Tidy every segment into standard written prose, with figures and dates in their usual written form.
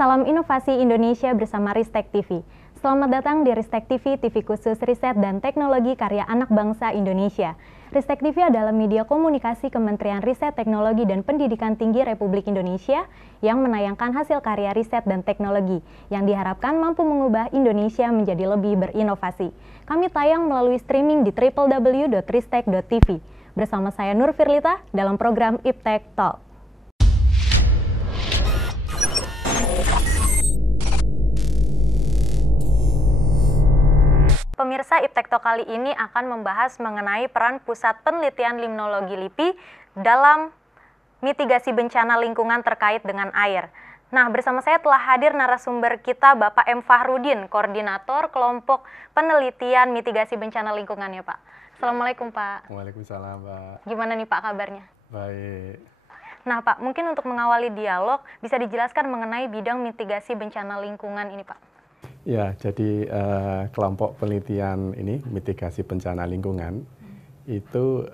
Salam Inovasi Indonesia bersama Ristek TV. Selamat datang di Ristek TV, TV khusus riset dan teknologi karya anak bangsa Indonesia. Ristek TV adalah media komunikasi Kementerian Riset, Teknologi, dan Pendidikan Tinggi Republik Indonesia yang menayangkan hasil karya riset dan teknologi yang diharapkan mampu mengubah Indonesia menjadi lebih berinovasi. Kami tayang melalui streaming di www.ristek.tv. Bersama saya Nur Firlita dalam program Iptek Talk. Pemirsa, Iptek Talk kali ini akan membahas mengenai peran Pusat Penelitian Limnologi LIPI dalam mitigasi bencana lingkungan terkait dengan air. Nah, bersama saya telah hadir narasumber kita Bapak M. Fahrudin, Koordinator Kelompok Penelitian Mitigasi Bencana Lingkungan ya Pak. Assalamualaikum Pak. Waalaikumsalam Pak. Gimana nih Pak kabarnya? Baik. Nah Pak, mungkin untuk mengawali dialog bisa dijelaskan mengenai bidang mitigasi bencana lingkungan ini Pak. Ya, jadi kelompok penelitian ini mitigasi bencana lingkungan itu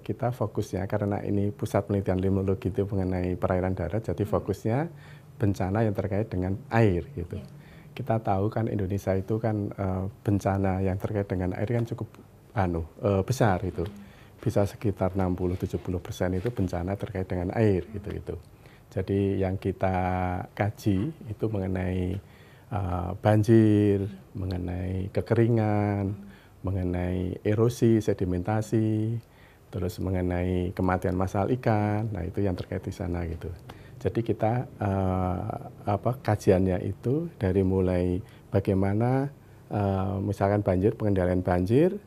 kita fokusnya karena ini pusat penelitian limnologi itu mengenai perairan darat, jadi fokusnya bencana yang terkait dengan air gitu. Kita tahu kan Indonesia itu kan bencana yang terkait dengan air kan cukup besar itu, bisa sekitar 60-70% itu bencana terkait dengan air gitu. Jadi yang kita kaji itu mengenai banjir, mengenai kekeringan, mengenai erosi, sedimentasi, terus mengenai kematian massal ikan. Nah itu yang terkait di sana gitu. Jadi kita kajiannya itu dari mulai bagaimana misalkan banjir, pengendalian banjir,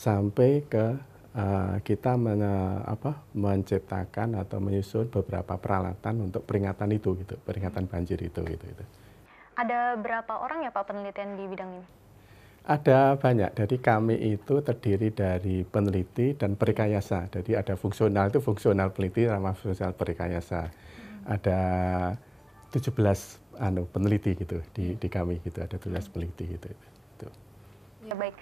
sampai ke kita menciptakan atau menyusun beberapa peralatan untuk peringatan itu gitu, peringatan banjir itu gitu. Ada berapa orang ya Pak penelitian di bidang ini? Ada banyak. Jadi kami itu terdiri dari peneliti dan perikayasa. Jadi ada fungsional, itu fungsional peneliti sama fungsional perikayasa. Ada 17 peneliti gitu di kami gitu, ada 17 peneliti gitu. Ya baik.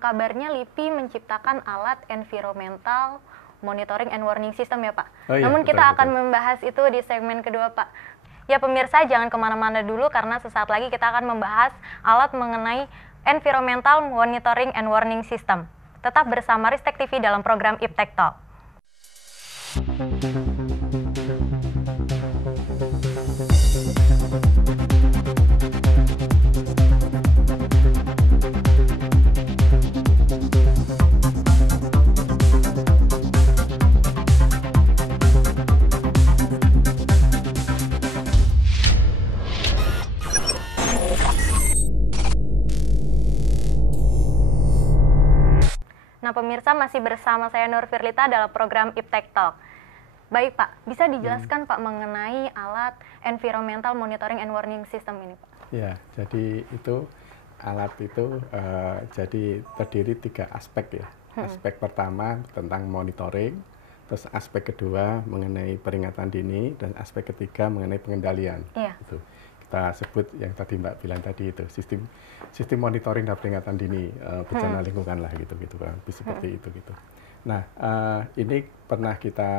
Kabarnya LIPI menciptakan alat environmental monitoring and warning system ya Pak. Oh, iya, Namun betul, kita akan membahas itu di segmen kedua Pak. Ya pemirsa, jangan kemana-mana dulu karena sesaat lagi kita akan membahas alat mengenai environmental monitoring and warning system. Tetap bersama Ristek TV dalam program Iptek Talk. Nah pemirsa, masih bersama saya Nur Firlita dalam program Iptek Talk. Baik Pak, bisa dijelaskan Pak mengenai alat environmental monitoring and warning system ini Pak? Ya, jadi itu alat itu jadi terdiri 3 aspek ya. Aspek pertama tentang monitoring, terus aspek kedua mengenai peringatan dini, dan aspek ketiga mengenai pengendalian. Itu kita sebut yang tadi Mbak bilang tadi itu sistem monitoring dan peringatan dini bencana lingkungan lah gitu kan, seperti itu gitu. Nah ini pernah kita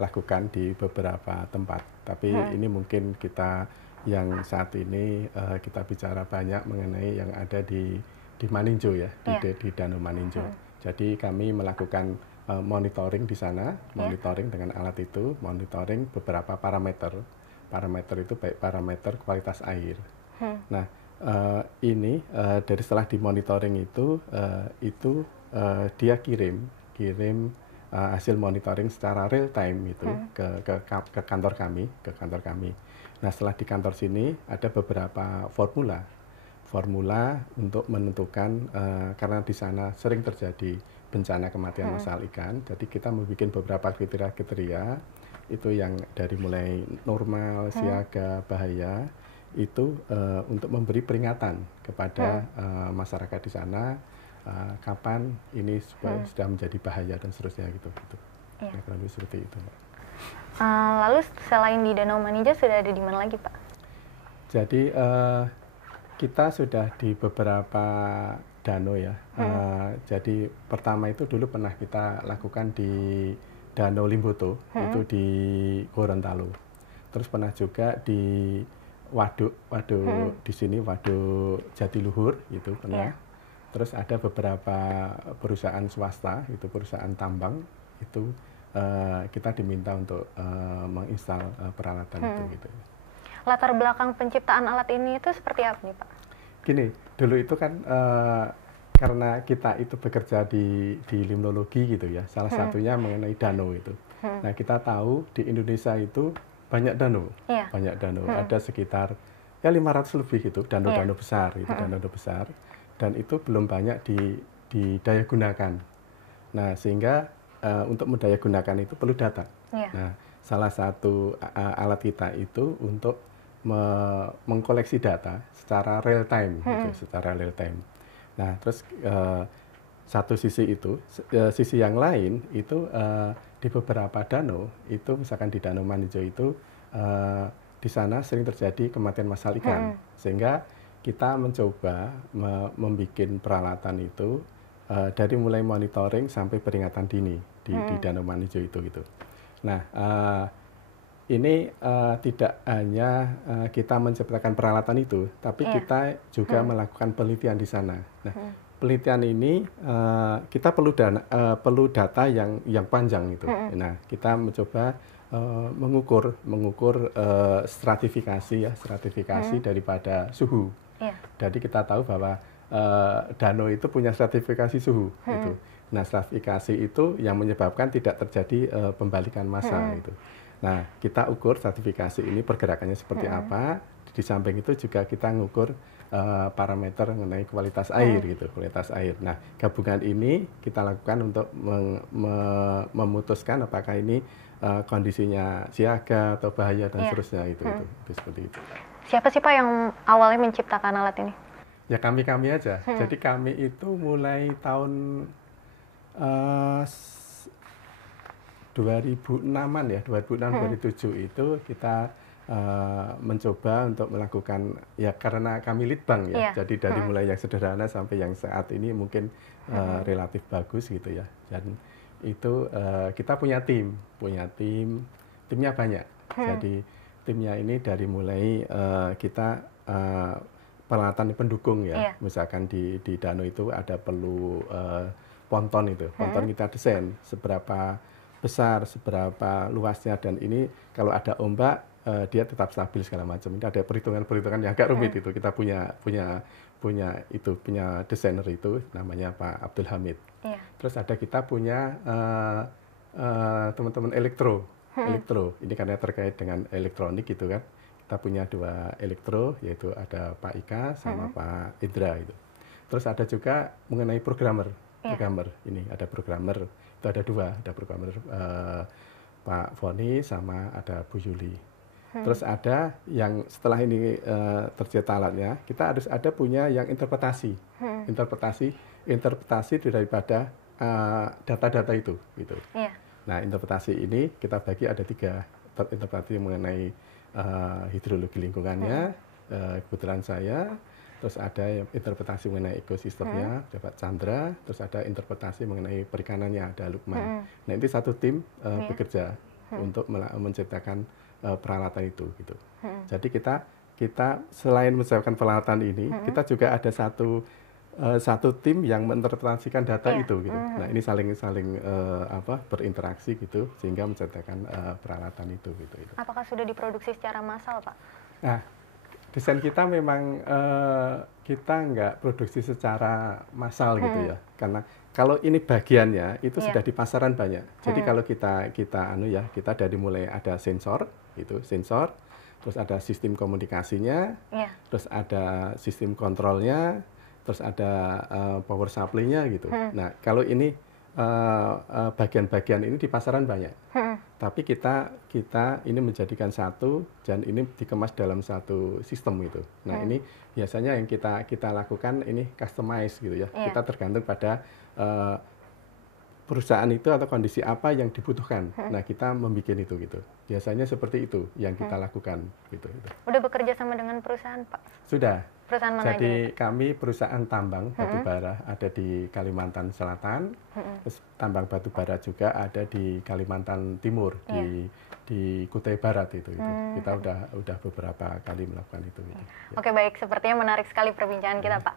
lakukan di beberapa tempat, tapi ini mungkin kita yang saat ini kita bicara banyak mengenai yang ada di Maninjau ya, di Danau Maninjau. Jadi kami melakukan monitoring di sana, monitoring dengan alat itu, monitoring beberapa parameter. Parameter itu baik parameter kualitas air. Nah ini dari setelah dimonitoring itu dia kirim hasil monitoring secara real time itu ke kantor kami. Nah setelah di kantor sini ada beberapa formula untuk menentukan karena di sana sering terjadi bencana kematian massal ikan. Jadi kita membuat beberapa kriteria itu yang dari mulai normal, siaga, bahaya, itu untuk memberi peringatan kepada masyarakat di sana kapan ini sudah menjadi bahaya dan seterusnya gitu. Iya. Kurang lebih seperti itu. Lalu selain di Danau Manija sudah ada di mana lagi, Pak? Jadi kita sudah di beberapa danau ya. Jadi pertama itu dulu pernah kita lakukan di Danau Limboto, itu di Gorontalo. Terus pernah juga di waduk di sini, waduk Jatiluhur itu pernah. Terus ada beberapa perusahaan swasta, itu perusahaan tambang, itu kita diminta untuk menginstal peralatan itu gitu. Latar belakang penciptaan alat ini itu seperti apa nih, Pak? Gini, dulu itu kan karena kita itu bekerja di limnologi gitu ya, salah satunya mengenai danau itu. Nah, kita tahu di Indonesia itu banyak danau, banyak danau, ada sekitar ya 500 lebih itu danau-danau besar, itu danau-danau besar, dan itu belum banyak didaya gunakan. Nah, sehingga untuk mendaya gunakan itu perlu data. Nah, salah satu alat kita itu untuk mengkoleksi data secara real time, gitu, secara real time. Nah, terus satu sisi itu, sisi yang lain itu di beberapa danau itu, misalkan di Danau Manijo itu di sana sering terjadi kematian massal ikan, sehingga kita mencoba membuat peralatan itu dari mulai monitoring sampai peringatan dini di Danau Manijo itu gitu. Nah, ini tidak hanya kita menciptakan peralatan itu, tapi kita juga melakukan penelitian di sana. Nah, penelitian ini kita perlu data yang panjang itu. Nah, kita mencoba mengukur stratifikasi daripada suhu. Jadi kita tahu bahwa danau itu punya stratifikasi suhu. Gitu. Nah, stratifikasi itu yang menyebabkan tidak terjadi pembalikan massa itu. Nah, kita ukur stratifikasi ini pergerakannya seperti apa. Di samping itu juga kita mengukur parameter mengenai kualitas air gitu, kualitas air. Nah, gabungan ini kita lakukan untuk memutuskan apakah ini kondisinya siaga atau bahaya dan seterusnya itu seperti itu. Siapa sih Pak yang awalnya menciptakan alat ini? Ya kami aja. Jadi kami itu mulai tahun 2006-an ya, 2006-2007 itu kita mencoba untuk melakukan, ya karena kami litbang ya, jadi dari mulai yang sederhana sampai yang saat ini mungkin relatif bagus gitu ya. Dan itu kita punya timnya banyak. Jadi timnya ini dari mulai kita peralatan pendukung ya, misalkan di danau itu ada perlu ponton itu, ponton kita desain seberapa besar, seberapa luasnya, dan ini kalau ada ombak dia tetap stabil segala macam. Ini ada perhitungan yang agak rumit itu. Kita punya desainer itu namanya Pak Abdul Hamid. Terus kita punya teman-teman elektro. Ini karena terkait dengan elektronik gitu kan. Kita punya 2 elektro, yaitu ada Pak Ika sama Pak Indra itu. Terus ada juga mengenai programmer. Ini ada programmer, itu ada 2, ada programmer Pak Foni sama ada Bu Yuli. Terus ada yang setelah ini tercipta alatnya, kita harus ada punya yang interpretasi daripada data-data itu gitu. Nah, interpretasi ini kita bagi ada 3 interpretasi mengenai hidrologi lingkungannya, kebetulan saya. Terus ada interpretasi mengenai ekosistemnya, ada Pak Chandra. Terus ada interpretasi mengenai perikanannya, ada Lukman. Nah, ini satu tim bekerja untuk menciptakan peralatan itu gitu. Jadi kita selain menciptakan peralatan ini, kita juga ada satu tim yang menginterpretasikan data itu gitu. Nah, ini saling berinteraksi gitu sehingga menciptakan peralatan itu gitu. Apakah sudah diproduksi secara massal, Pak? Nah, desain kita memang kita nggak produksi secara massal gitu ya, karena kalau ini bagiannya itu sudah di pasaran banyak. Jadi kalau kita dari mulai ada sensor, terus ada sistem komunikasinya, terus ada sistem kontrolnya, terus ada power supply-nya gitu. Nah, kalau ini bagian-bagian ini di pasaran banyak. Tapi kita ini menjadikan satu dan ini dikemas dalam satu sistem gitu. Nah, ini biasanya yang kita lakukan ini customize gitu ya. Iya. Kita tergantung pada perusahaan itu atau kondisi apa yang dibutuhkan. Nah, kita membuat itu gitu. Biasanya seperti itu yang kita lakukan gitu. Udah bekerja sama dengan perusahaan, Pak? Sudah. Perusahaan mana aja? Jadi kami perusahaan tambang batubara ada di Kalimantan Selatan, terus tambang batubara juga ada di Kalimantan Timur, di Kutai Barat itu. Kita udah beberapa kali melakukan itu. Gitu. Oke, baik, sepertinya menarik sekali perbincangan kita, Pak.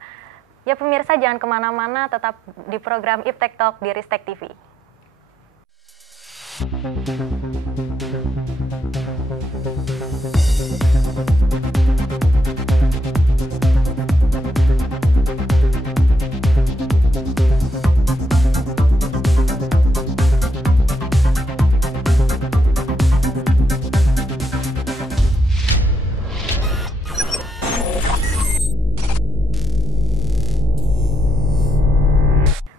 Ya pemirsa, jangan kemana-mana, tetap di program Iptek Talk di Ristek TV.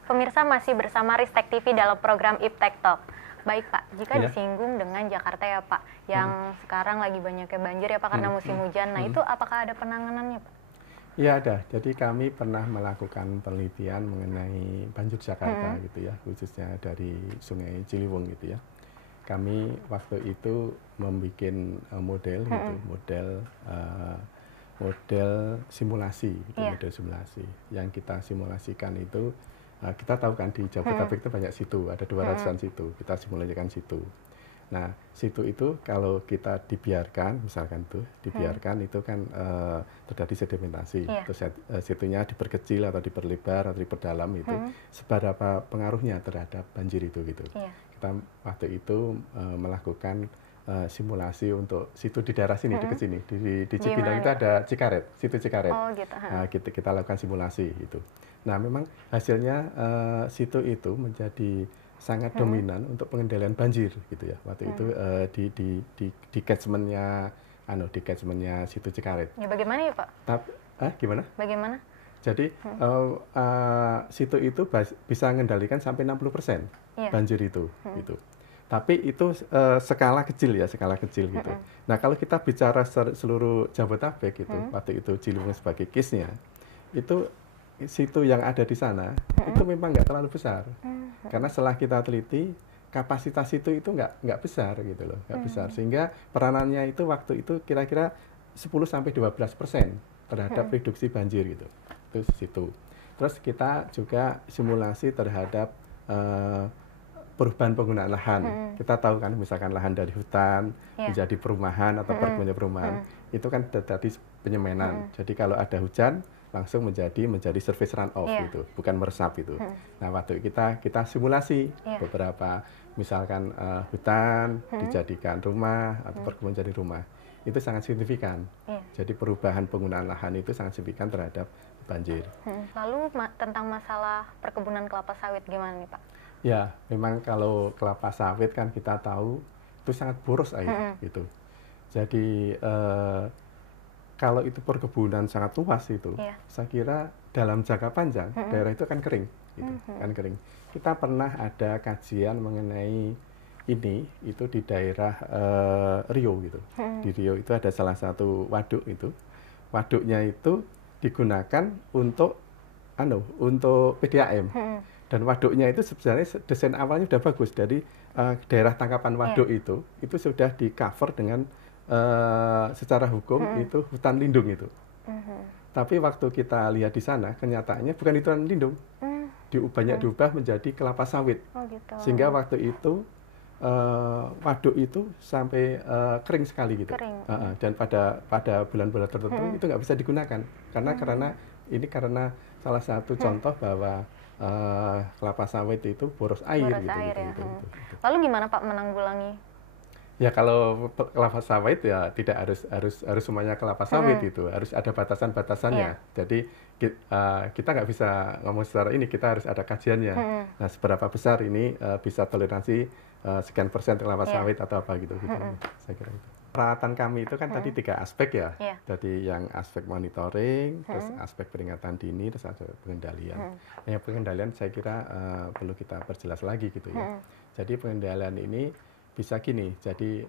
Pemirsa, masih bersama Ristek TV dalam program Iptek Talk. Baik Pak, jika disinggung dengan Jakarta ya Pak, yang sekarang lagi banyaknya banjir ya Pak karena musim hujan, nah itu apakah ada penanganannya Pak? Iya ada, jadi kami pernah melakukan penelitian mengenai banjir Jakarta gitu ya, khususnya dari Sungai Ciliwung gitu ya. Kami waktu itu membuat model gitu, model simulasi, gitu, model simulasi. Yang kita simulasikan itu, kita tahu kan di Jabodetabek itu banyak situ, ada 200-an situ, kita simulasikan situ. Nah, situ itu kalau kita dibiarkan, misalkan tuh, dibiarkan itu kan terjadi sedimentasi. Terus situnya diperkecil atau diperlebar atau diperdalam itu, seberapa pengaruhnya terhadap banjir itu gitu. Kita waktu itu melakukan simulasi untuk situ di daerah sini, dekat sini. Di Cipinang itu ada Cikaret, situ Cikaret. Oh gitu. Nah, kita lakukan simulasi itu. Nah, memang hasilnya situ itu menjadi sangat dominan untuk pengendalian banjir gitu ya. Waktu itu di catchment-nya di catchment-nya situ Cikaret. Ya bagaimana ya Pak? Gimana? Bagaimana? Jadi situ itu bisa mengendalikan sampai 60% banjir itu gitu. Tapi itu skala kecil ya, skala kecil gitu. Nah, kalau kita bicara seluruh Jabodetabek gitu, waktu itu Ciliwung sebagai case-nya, itu situ yang ada di sana itu memang nggak terlalu besar. Karena setelah kita teliti, kapasitas itu nggak besar gitu loh, nggak besar. Sehingga peranannya itu waktu itu kira-kira 10-12% terhadap reduksi banjir gitu. Itu situ. Terus kita juga simulasi terhadap perubahan penggunaan lahan. Kita tahu kan misalkan lahan dari hutan menjadi perumahan atau perkebunan perumahan, itu kan terjadi penyemanan. Jadi kalau ada hujan langsung menjadi surface runoff gitu, bukan meresap itu. Nah, waktu kita simulasi beberapa misalkan hutan dijadikan rumah atau perkebunan jadi rumah. Itu sangat signifikan. Jadi perubahan penggunaan lahan itu sangat signifikan terhadap banjir. Lalu tentang masalah perkebunan kelapa sawit gimana nih Pak? Ya, memang kalau kelapa sawit kan kita tahu itu sangat boros air gitu. Jadi kalau itu perkebunan sangat luas itu, saya kira dalam jangka panjang daerah itu akan kering, gitu, akan kering. Kita pernah ada kajian mengenai ini itu di daerah Riau gitu. Di Riau itu ada salah satu waduk itu, waduknya itu digunakan untuk PDAM. Dan waduknya itu sebenarnya desain awalnya sudah bagus dari daerah tangkapan waduk itu sudah di cover dengan secara hukum itu hutan lindung itu. Tapi waktu kita lihat di sana, kenyataannya bukan itu hutan lindung, banyak diubah menjadi kelapa sawit. Gitu. Sehingga waktu itu waduk itu sampai kering sekali gitu. Dan pada bulan-bulan tertentu itu nggak bisa digunakan karena salah satu contoh bahwa kelapa sawit itu boros air, gitu. Lalu gimana Pak menanggulangi? Ya kalau kelapa sawit ya tidak harus semuanya kelapa sawit itu, harus ada batasan-batasannya. Jadi kita nggak bisa ngomong secara ini, kita harus ada kajiannya. Nah, seberapa besar ini bisa toleransi sekian persen kelapa sawit atau apa gitu. Saya kira itu. Peralatan kami itu kan tadi 3 aspek ya. Jadi yang aspek monitoring, terus aspek peringatan dini, terus ada pengendalian. Nah, yang pengendalian saya kira perlu kita perjelas lagi gitu ya. Jadi pengendalian ini bisa gini, jadi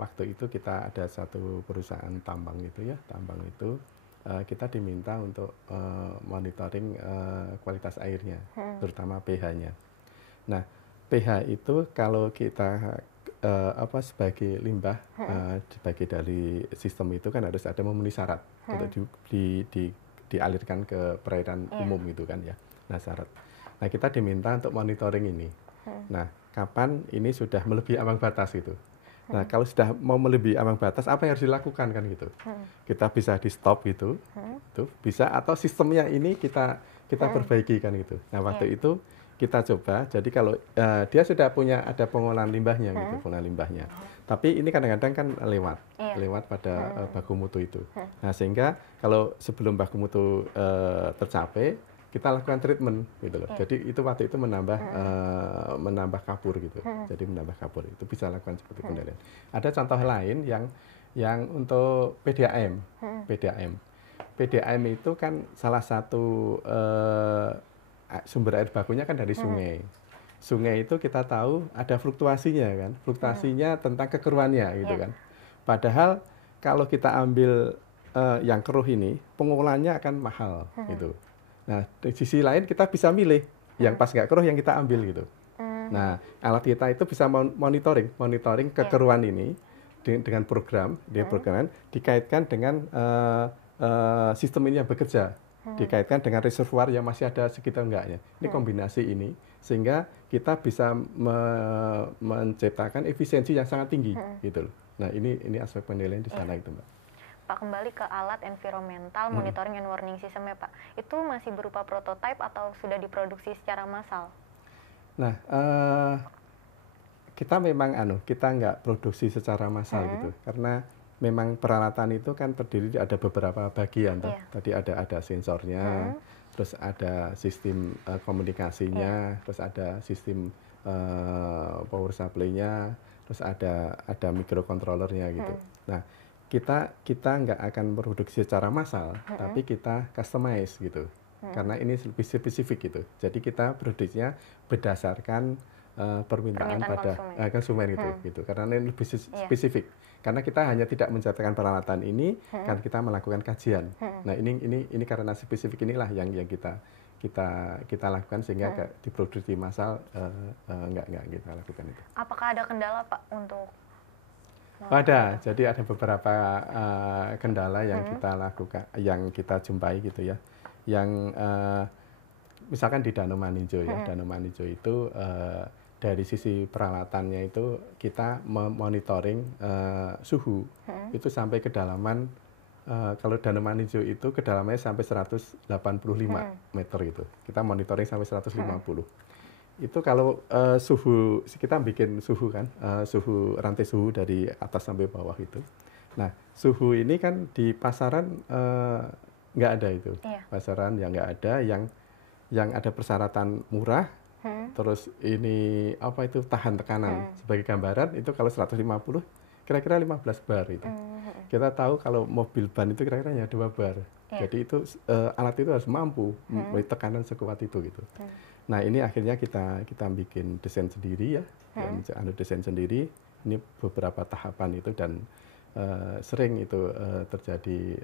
waktu itu kita ada satu perusahaan tambang gitu ya, tambang itu kita diminta untuk monitoring kualitas airnya, terutama pH-nya. Nah, pH itu kalau kita sebagai limbah, sebagai dari sistem itu kan harus ada memenuhi syarat untuk dialirkan ke perairan umum gitu kan ya. Nah, syarat. Nah, kita diminta untuk monitoring ini. Nah, kapan ini sudah melebihi ambang batas gitu. Nah, kalau sudah mau melebihi ambang batas, apa yang harus dilakukan kan gitu. Kita bisa di stop gitu, bisa, atau sistemnya ini kita perbaiki kan gitu. Nah, waktu itu kita coba, jadi kalau dia sudah punya ada pengolahan limbahnya gitu, pengolahan limbahnya. Tapi ini kadang-kadang kan lewat pada baku mutu itu. Nah, sehingga kalau sebelum baku mutu tercapai, kita lakukan treatment gitu loh. Jadi itu waktu itu menambah kapur gitu. Jadi menambah kapur itu bisa lakukan seperti penilaian. Ada contoh lain yang untuk PDAM. PDAM itu kan salah satu sumber air bakunya kan dari sungai. Sungai itu kita tahu ada fluktuasinya kan. Fluktuasinya tentang kekeruannya gitu kan. Padahal kalau kita ambil yang keruh ini, pengolahannya akan mahal gitu. Nah, di sisi lain kita bisa milih yang pas nggak keruh yang kita ambil gitu. Nah, alat kita itu bisa monitoring kekeruan ini dengan program, dikaitkan dengan sistem ini yang bekerja, dikaitkan dengan reservoir yang masih ada sekitar enggaknya. Ini kombinasi ini sehingga kita bisa menciptakan efisiensi yang sangat tinggi gitu loh. Nah, ini aspek penilaian di sana itu, Mbak. Pak, kembali ke alat environmental monitoring and warning system ya Pak, itu masih berupa prototipe atau sudah diproduksi secara massal? Nah, kita memang kita nggak produksi secara massal gitu, karena memang peralatan itu kan terdiri ada beberapa bagian. Tadi ada sensornya, terus ada sistem komunikasinya, terus ada sistem power supply-nya, terus ada microcontrollernya gitu. Nah, kita nggak akan produksi secara massal, tapi kita customize gitu, karena ini lebih spesifik gitu. Jadi kita produksinya berdasarkan permintaan pada konsumen gitu, karena ini lebih spesifik. Karena kita hanya tidak mencetakkan peralatan ini, kan kita melakukan kajian. Nah, ini karena spesifik inilah yang kita lakukan sehingga diproduksi massal nggak kita lakukan itu. Apakah ada kendala Pak untuk ada, jadi ada beberapa kendala yang kita lakukan, yang kita jumpai gitu ya. Yang misalkan di Danau Maninjau ya, Danau Maninjau itu dari sisi peralatannya itu kita memonitoring suhu itu sampai kedalaman, kalau Danau Maninjau itu kedalamannya sampai 185 meter gitu. Kita monitoring sampai 150. Itu kalau suhu, kita bikin suhu kan, suhu rantai suhu dari atas sampai bawah itu. Nah, suhu ini kan di pasaran nggak ada itu. Pasaran yang nggak ada, yang ada persyaratan murah, terus ini tahan tekanan. Sebagai gambaran itu kalau 150, kira-kira 15 bar itu. Kita tahu kalau mobil ban itu kira-kira hanya 2 bar. Jadi itu alat itu harus mampu tekanan sekuat itu gitu. Nah, ini akhirnya kita bikin desain sendiri ya, desain sendiri. Ini beberapa tahapan itu dan sering itu terjadi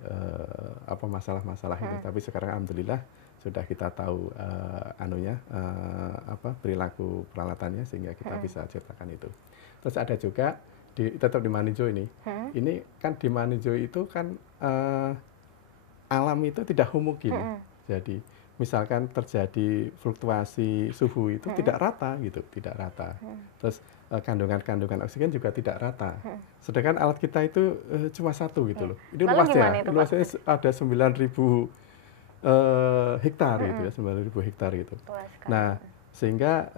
masalah-masalah itu. Tapi sekarang alhamdulillah sudah kita tahu perilaku peralatannya sehingga kita bisa ciptakan itu. Terus ada juga tetap di Maninjau ini. Ini kan di Maninjau itu kan alam itu tidak homogen. Jadi misalkan terjadi fluktuasi suhu itu tidak rata gitu, tidak rata. Terus kandungan oksigen juga tidak rata. Sedangkan alat kita itu cuma satu gitu loh. Ini luasnya ada 9.000 hektar gitu ya, 9.000 hektar gitu. Nah, sehingga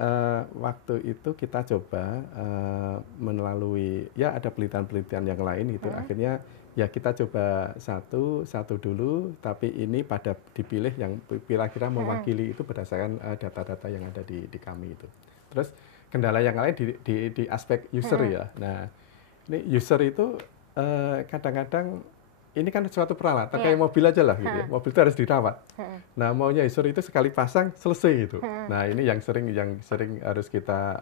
waktu itu kita coba melalui ada penelitian yang lain itu, akhirnya ya kita coba satu dulu, tapi ini pada dipilih yang kira-kira mewakili itu berdasarkan data-data yang ada di kami itu. Terus kendala yang lain di aspek user ya. Nah, ini user itu kadang-kadang ini kan suatu peralatan kayak mobil aja lah gitu ya. Mobil itu harus dirawat. Nah, maunya user itu sekali pasang selesai gitu. Nah, ini yang sering harus kita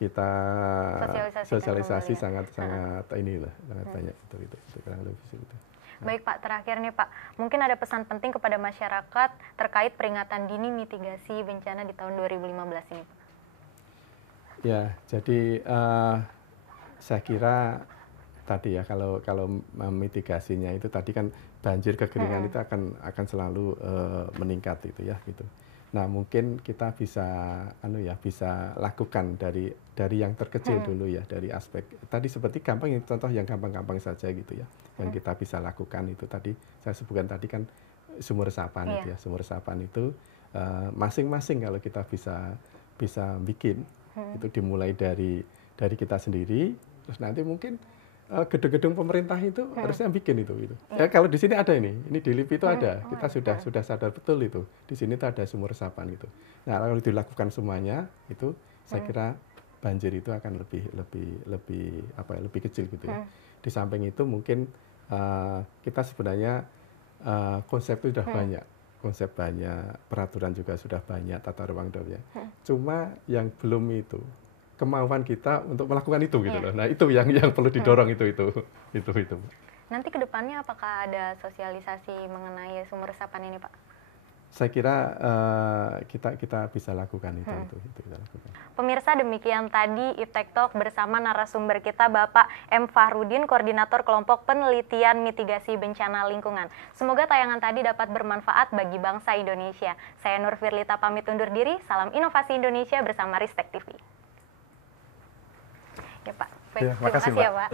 kita sosialisasi kembali ya. sangat inilah, sangat banyak itu kurang lebih itu. Baik Pak, terakhir nih Pak, mungkin ada pesan penting kepada masyarakat terkait peringatan dini mitigasi bencana di tahun 2015 ini Pak. Ya, jadi saya kira tadi ya kalau mitigasinya itu tadi kan banjir kekeringan itu akan selalu meningkat itu ya gitu. Nah mungkin kita bisa bisa lakukan dari yang terkecil dulu ya, dari aspek tadi seperti gampang, contoh yang gampang-gampang saja gitu ya, yang kita bisa lakukan itu tadi saya sebutkan tadi kan sumur resapan itu ya, sumur resapan itu masing-masing kalau kita bisa bikin itu dimulai dari kita sendiri, terus nanti mungkin gedung-gedung pemerintah itu harusnya bikin itu. Ya, kalau di sini ada ini di LIPI itu ada, kita sudah sadar betul itu. Di sini tuh ada sumur resapan itu. Nah, kalau dilakukan semuanya itu saya kira banjir itu akan lebih kecil gitu ya. Di samping itu mungkin kita sebenarnya konsep itu sudah banyak. Konsep banyak, peraturan juga sudah banyak, tata ruang ya. Cuma yang belum itu kemauan kita untuk melakukan itu gitu loh. Nah, itu yang perlu didorong itu. Nanti ke depannya apakah ada sosialisasi mengenai sumur resapan ini, Pak? Saya kira kita bisa lakukan itu kita lakukan. Pemirsa, demikian tadi Iptek Talk bersama narasumber kita Bapak M. Fahrudin, Koordinator Kelompok Penelitian Mitigasi Bencana Lingkungan. Semoga tayangan tadi dapat bermanfaat bagi bangsa Indonesia. Saya Nur Firlita pamit undur diri. Salam inovasi Indonesia bersama Ristek TV. Ya Pak, baik, ya, terima kasih ya Pak.